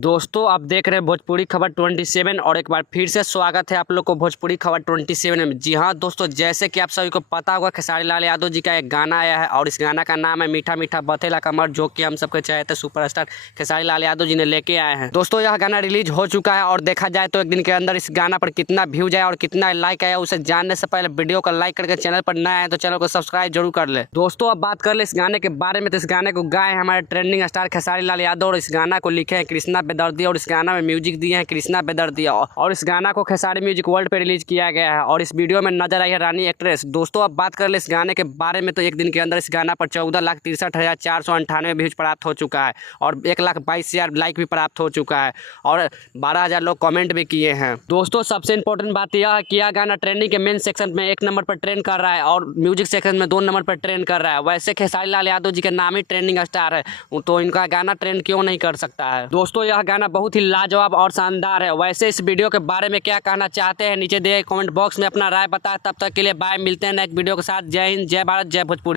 दोस्तों आप देख रहे हैं भोजपुरी खबर 27 और एक बार फिर से स्वागत है आप लोग को भोजपुरी खबर 27 में। जी हाँ दोस्तों, जैसे कि आप सभी को पता होगा खेसारी लाल यादव जी का एक गाना आया है और इस गाना का नाम है मीठा मीठा बथेला कमर, जो कि हम सबके चाहते सुपरस्टार खेसारी लाल यादव जी ने लेके आए हैं। दोस्तों यह गाना रिलीज हो चुका है और देखा जाए तो एक दिन के अंदर इस गाना पर कितना व्यूज आया और कितना लाइक आया, उसे जानने से पहले वीडियो को लाइक करके चैनल पर नया है तो चैनल को सब्सक्राइब जरूर कर ले। दोस्तों अब बात कर ले इस गाने के बारे में, तो इस गाने को गाए हैं हमारे ट्रेंडिंग स्टार खेसारी लाल यादव और इस गाना को लिखे हैं कृष्णा बेदर्दी और इस गाना में म्यूजिक दिए हैं कृष्णा बेदर्दी और इस गाना को खेसारी म्यूजिक वर्ल्ड पे रिलीज किया गया है और इस वीडियो में नजर आई है रानी एक्ट्रेस। दोस्तों अब बात कर ले इस गाने के बारे में, तो एक दिन के अंदर इस गाना पर 14,63,498 व्यूज प्राप्त हो चुका है और 1,22,000 लाइक भी प्राप्त हो चुका है और 12,000 लोग कमेंट भी किए हैं। दोस्तों सबसे इंपॉर्टेंट बात यह है कि यह गाना ट्रेंडिंग के मेन सेक्शन में 1 नंबर पर ट्रेंड कर रहा है और म्यूजिक सेक्शन में 2 नंबर पर ट्रेंड कर रहा है। वैसे खेसारी लाल यादव जी के नाम ही ट्रेंडिंग स्टार है तो इनका गाना ट्रेंड क्यों नहीं कर सकता है। दोस्तों यह गाना बहुत ही लाजवाब और शानदार है। वैसे इस वीडियो के बारे में क्या कहना चाहते हैं नीचे दिए कमेंट बॉक्स में अपना राय बताएं। तब तक के लिए बाय, मिलते हैं नेक्स्ट वीडियो के साथ। जय हिंद, जय भारत, जय भोजपुरी।